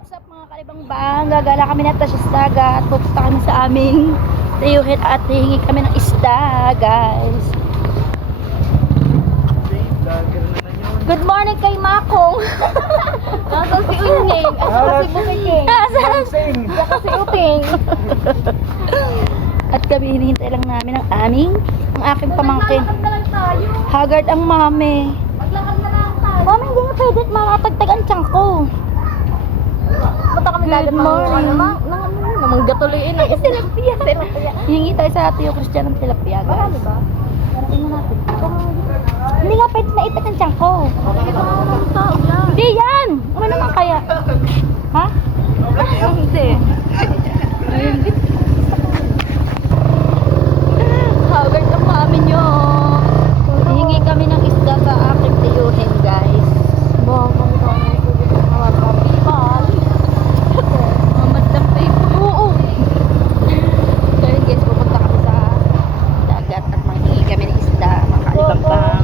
What's up mga kalibang bang? Gagala kami na sa dagat. Pupunta kami sa aming tiyuhin at hihingi kami ng isda, guys. Good morning kay Makong. Nasaan si Unyeng? At saka si Bukiking. Saka si Uping. At kami hinihintay lang namin ang aking pamangkin. Maglakad na lang tayo. Haggard ang mami. Maglakad na lang tayo. Mami, hindi na pwede makatagtag ang tiyan ko. Punta kami Good dagat morning. namang gatuloyin ang Tilapia. Hihingi tayo sa Ate Christian ng tilapia, guys. Marami ba? Tingnan natin. Hindi nga pwede na itat ang tiyan ko. Ito nga ng tao yan. Hindi yan! Ano naman kaya? Ha? Hindi. Haggard ang mami nyo. Hihingi kami ng isda sa aking tiyuhin, guys. Baka kami mga kapipal. Mamadang paper. Oo. So yun guys, pupunta kami sa dagat at manghingi kami ng isda, mga kalibagbang.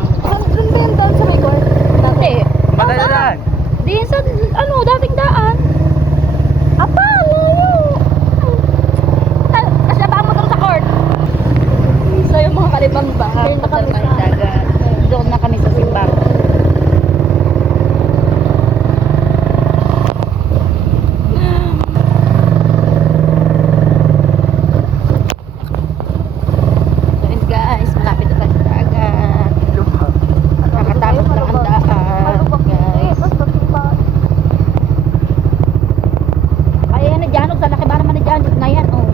Doon ba yun doon sa may court? Dati. Madalan! Di sa, dating daan. Apa, layo. Kasi nabaan mo doon sa court. So yung mga kalibagbang, Doon na kami sa dagat. Doon na kami sa simbang. So yun guys, malapit na tayo sa dagat. Nakakatakot lang ang daan, guys. Kaya yan na dyan, sa laki ba naman na dyan, na yan, oh.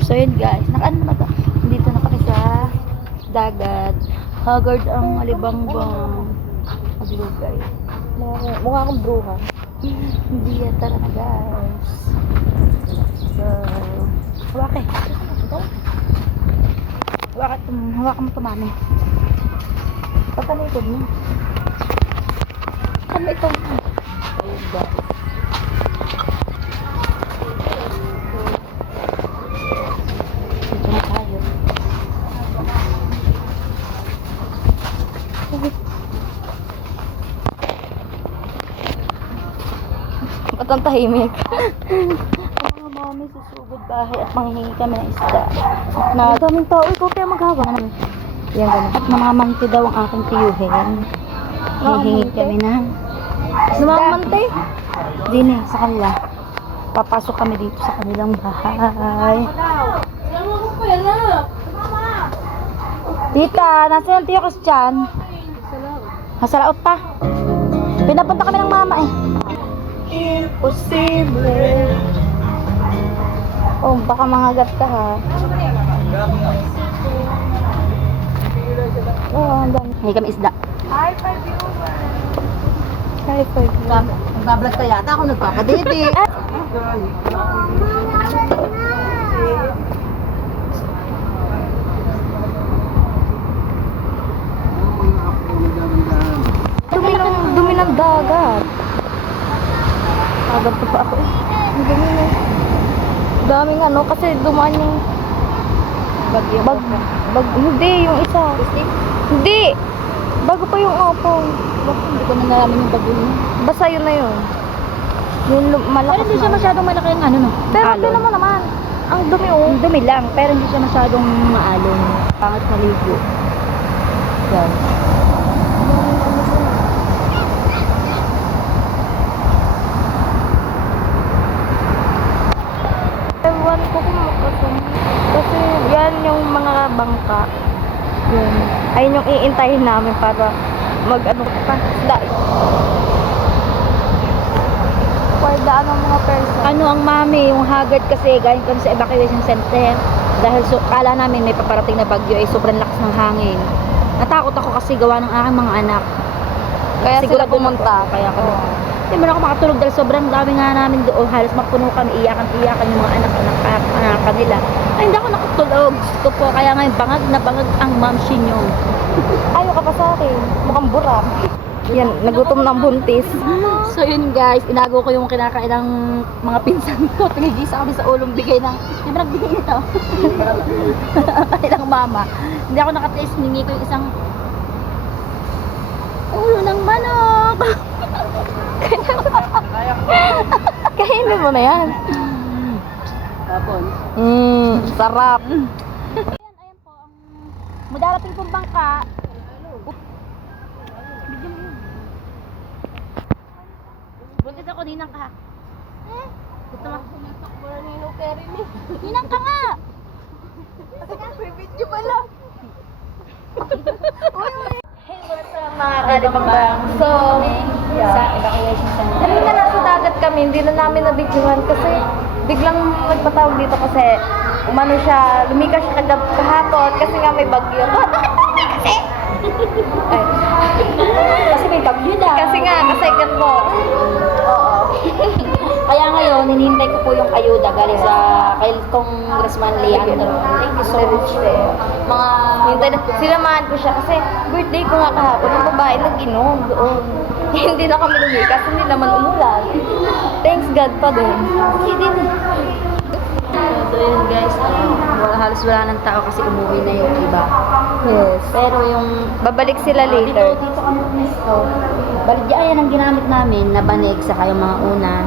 So yun guys, nakaan na ba? Dito na kami sa dagat. Haggard ang alibangbang. Maglugay. Mukha akong bruha. Hindi yan talaga guys. So, hawakin. Hawakan mo ito, mami. Patalikod mo. Ano ito? Ayun guys. Dito na tayo. Ba't ang tahimik? Ang mga mami susugod bahay at manghihingi kami ng isda. At Ang daming tao. Ikaw tayo maghawa. Yan ganun. At namamante daw ang aking tiyuhin. Hihingi kami ng Namamante? Dini, sa kanila. Papasok kami dito sa kanilang bahay. Tita, nasa yung tiyo Christian? Nasa laot pa. Pinapunta kami ng mama eh. Imposible. Oh, baka mangagat ka ha. Oh, ang dami. Hihingi kami isda. Hi, five viewers. Hi, Pag. Nagbablog ka yata ako nagpapadede. Dumi ng dagat. Agad pa ako eh. Ang dami na. Daming ano kasi dumaan yung Hindi, yung isa. Hindi! Bago pa yung opong. Hindi ko na nalaman yung bagyo niya. Basta yun na yun. Yung Pero malakas hindi siya na. masyadong malaki yung ano no. Pero Alon. ito naman. Ang dumi oh. Ang dumi lang, pero hindi siya masyadong maalon. Pangat maligo. Yan. Ewan ko kung makasama. Kasi yan yung mga bangka. Yun. Ayun yung iintayin namin para mag-ano pa. Daan ng mga person. Ano ang mami, yung Haggard kasi galing kami sa evacuation center. Dahil kala namin may paparating na bagyo ay sobrang lakas ng hangin. Natakot ako kasi gawa ng aking mga anak. Kaya sila Sigurado pumunta. ako, Kaya kami. Hindi man ako makatulog dahil sobrang dami nga namin doon. Halos mapuno kami, iyakan yung mga anak kanila. Ay, hindi ako nakatulog. Gusto po, kaya ngayon bangag na bangag ang mamsi nyo. Ayaw ka pa sa akin. Mukhang burak. Yan, nagutom ng buntis. So yun guys, inago ko yung kinakain ng mga pinsan ko. Tumigisa kami sa ulong bigay ng, di ba nagbigay nito? Kailang mama. Hindi ako nakataste, hiningi ko yung isang ulo ng manok. Kainin mo na yan. Tapon. Sarap. Ayan po, ang madarating pong bangka. Buntis ako, ninang ka. Gusto mo? Ninang ka nga! May video pala. Hey, what's up mga kadibang? So, sa evacuation center. Kanina na nasa dagat kami, hindi na namin nabidyohan kasi biglang nagpatawag dito kasi umano siya, lumikas siya kahapon kasi nga may bagyo. Kasi? Ay. Kasi may bagyo daw. Kasi nga, kasi ganito. Oo. Kaya ngayon, hinihintay ko po yung ayuda galing sa kay Congressman Leandro. Thank you so much. Sinamahan ko siya kasi birthday ko nga kahapon. Yung babae nag-inom doon. Hindi na kami lumikas, hindi naman umulan. Thanks God pa doon. Hindi din. So yun guys, halos wala ng tao kasi umuwi na yung iba. Yes. Pero yung babalik sila later. Dito kami pumesto. Balik yan ang ginamit namin na banig saka yung mga unan.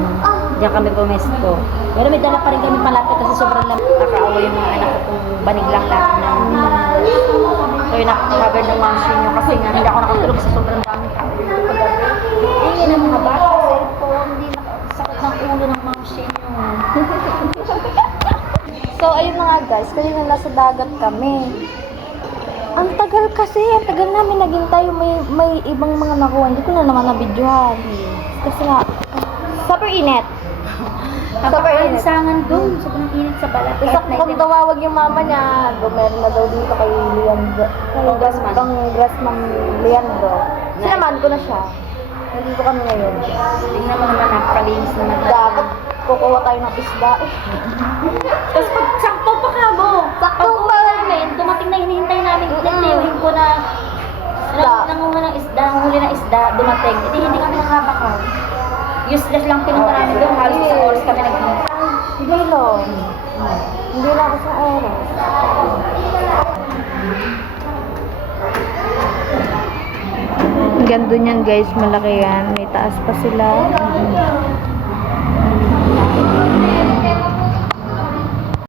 Diyan kami pumesto. Pero may dala pa rin kami palapit kasi sobrang lamig. Nakaawa yung mga anak ko kung banig lang lahat ng so yun nakaka-cover ng machine nyo kasi nga hindi ako nakatulog sa sobrang daming tao dito paggabi. Ayun ang mga bata, cellphone, hindi sakit ng ulo ng machine nyo. So, ayun na nga guys, kanina nasa dagat kami. Ang tagal kasi, ang tagal namin naghintay. May ibang mga nakuha. Hindi ko na naman nabidyohan. Kasi nga, super init. Super init. Sangan doon. Sobrang init sa balat. Isa kung tumawag yung mama niya, meron na daw dito kay Leandro. Congressman Leandro. Sinamahan ko na siya. Nandito kami ngayon. Tingnan mo naman, napakalinis naman. Dapat kukuha tayo ng isda. Tapos pag sakto pa ka mo. Sakto pa namin, dumating na hinihintay namin. Natiwin ko na nanguha ng isda, nanghuli ng isda, dumating. Hindi kami nakabakaw. Useless lang pinunta namin doon. Halos sa oras kami nagpunta. Hindi lang. Hindi lang ako sa oras. Ganda niyan guys, malaki yan. May taas pa sila.